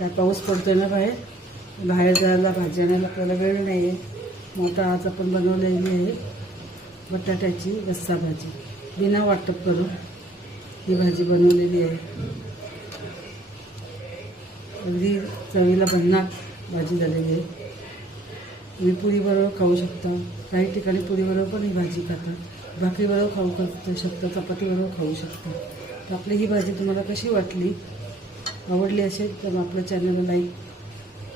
काय पाऊस पडतोय ना बाहेर, बाहेर जायला भाजी आणायला आपल्याला वेळ नाही आहे. मग आता आज आपण बनवलेली आहे बटाट्याची रस्सा भाजी. बिना वाटप करून ही भाजी बनवलेली आहे. अगदी चवीला भन्नाट भाजी झालेली आहे. तुम्ही पुरीबरोबर खाऊ शकता, काही ठिकाणी पुरीबरोबर पण ही भाजी खातात, भाकरीबरोबर खाऊ शकता, चपातीबरोबर खाऊ शकता. तर आपली ही भाजी तुम्हाला कशी वाटली, आवडली असेल तर आपल्या चॅनलला लाईक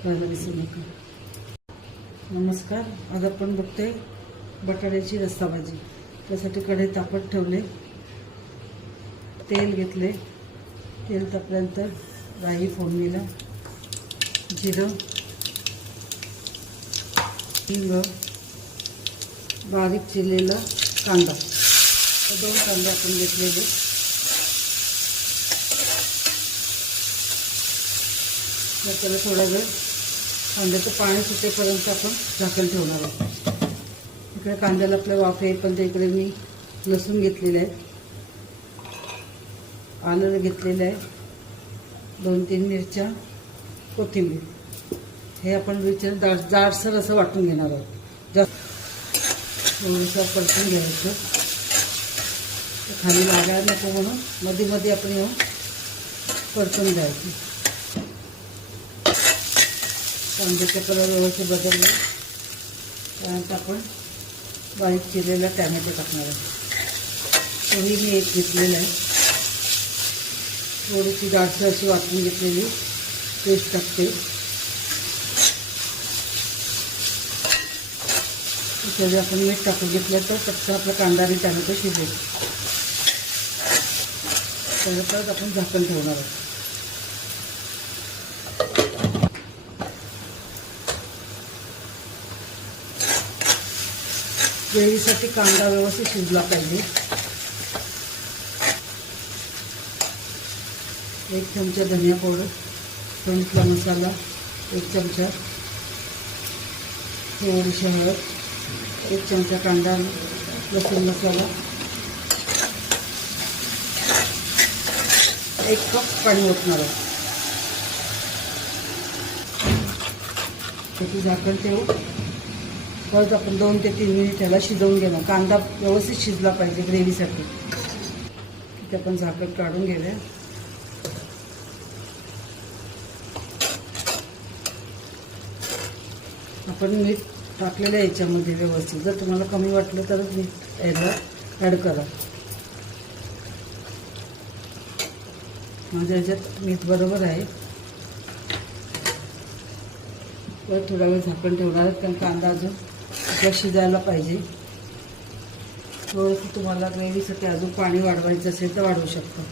करायला विसरू नका. नमस्कार, आज आपण बघतोय बटाट्याची रस्सा भाजी. त्यासाठी कढई तापत ठेवले, तेल घेतले. तेल तापल्यानंतर राई फोडणीला, जिरं, हिंग, बारीक चिरलेला कांदा, 2 कांदे आपण घेतलेले. त्याला थोडा वेळ कांद्याचं पाणी सुटेपर्यंत आपण झाकण ठेवणार आहोत. इकडे कांद्याला आपल्या वाफ येईपर्यंत इकडे मी लसूण घेतलेलं आहे, आलं घेतलेलं आहे, 2-3 मिरच्या, कोथिंबीर. हे आपण जाडसर असं वाटून घेणार आहोत. जास्त थोडंसं परतून घ्यायचं, खाली लागायला नको म्हणून मध्ये मध्ये आपण येऊन परतून घ्यायचं. कांद्याचा कलर व्यवस्थित बदलला त्यानंतर आपण बारीक चिरलेला टॅमॅटो टाकणार आहे. तोही मी एक घेतलेला आहे. थोडीशी जाडसर अशी वाटून घेतलेली पेस्ट टाकते. त्याच्यावर आपण मीठ टाकून घेतलं तर फक्त आपला कांदा आणि टॅमॅटो शिजेल. परत आपण झाकण ठेवणार आहोत. ग्रेव्हीसाठी कांदा व्यवस्थित शिजला पाहिजे. 1 चमचा धनिया पावडर, फ्रंटला मसाला 1 चमचा, थोडीशी हळद, 1 चमचा कांदा लसूण मसाला, 1 कप पाणी ओतणार आहोत. त्याची झाकण ठेवू. परत आपण 2 ते 3 मिनिट त्याला शिजवून घेणार. कांदा व्यवस्थित शिजला पाहिजे ग्रेव्हीसाठी. तिथे आपण झाकण काढून घेऊया. आपण मीठ टाकलेलं आहे याच्यामध्ये व्यवस्थित. जर तुम्हाला कमी वाटलं तरच मीठ ॲड करा. माझ्या ह्याच्यात मीठ बरोबर आहे. परत थोडा वेळ झाकण ठेवणार आहे, कारण कांदा अजून आपला शिजायला पाहिजे. थोडंसं तुम्हाला ग्रेव्हीसाठी अजून पाणी वाढवायचं असेल तर वाढवू शकता.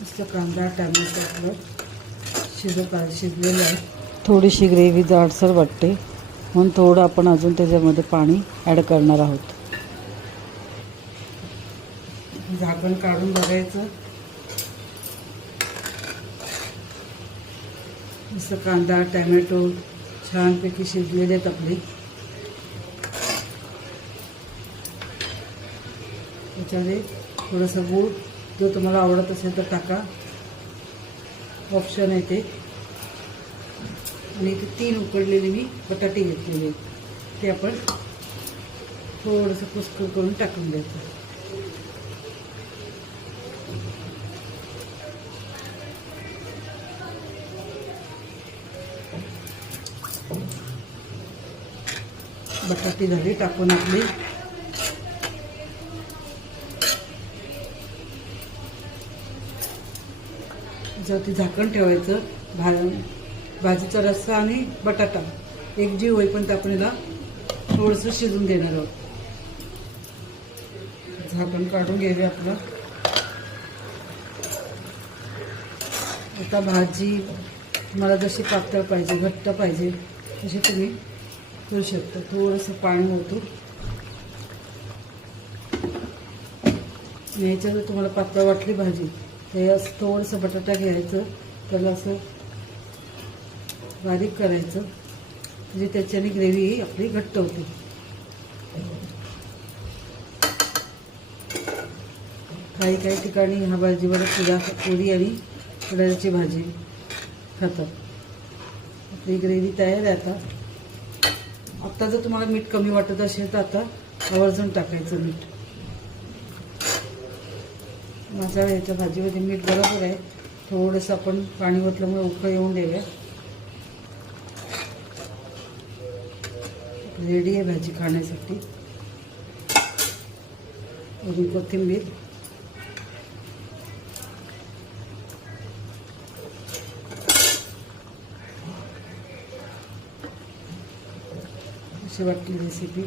नुसतं कांदा टॅमॅटो आपलं शिजलेलं आहे. थोडीशी ग्रेव्ही जाडसर वाटते म्हणून थोडं आपण अजून त्याच्यामध्ये पाणी ॲड करणार आहोत. झाकण काढून बघायचं. नुसतं कांदा टॅमॅटो छानपैकी शिजलेले आहेत आपले. त्याच्यामध्ये थोडंसं गूळ जो तुम्हाला आवडत असेल तर टाका, ऑप्शन आहे ते. आणि इथे 3 उकडलेले मी बटाटे घेतलेले ते आपण थोडंसं कुस्कर करून टाकून द्यायचं. बटाटी झाली टाकून आपली. त्याच्यावरती झाकण ठेवायचं. भाजीचा रस्सा आणि बटाटा एकजीव होईपर्यंत आपण याला थोडंसं शिजून देणार आहोत. झाकण काढून घेऊया आपलं. आता भाजी मला जशी पातळ पाहिजे, घट्ट पाहिजे तशी तुम्ही करू शकता. थोडंसं पाणी होतं. याच्यात जर तुम्हाला पातळ वाटली भाजी तर असं थोडंसं बटाटा घ्यायचं, त्याला असं बारीक करायचं, म्हणजे त्याच्याने ग्रेव्ही आपली घट्ट होते. काही काही ठिकाणी ह्या भाजीबरोबर पुरी आणि बटाट्याची भाजी खातात. आपली ग्रेव्ही तयार आहे आता. आत्ता जर तुम्हाला मीठ कमी वाटत असेल तर आता आवर्जून टाकायचं मीठ. माझ्या ह्याच्या भाजीमध्ये मीठ बरोबर आहे. थोडंसं आपण पाणी ओतल्यामुळे उकळ येऊन देऊया. रेडी आहे भाजी खाण्यासाठी. आणि कोथिंबीर. अशी वाटली रेसिपी.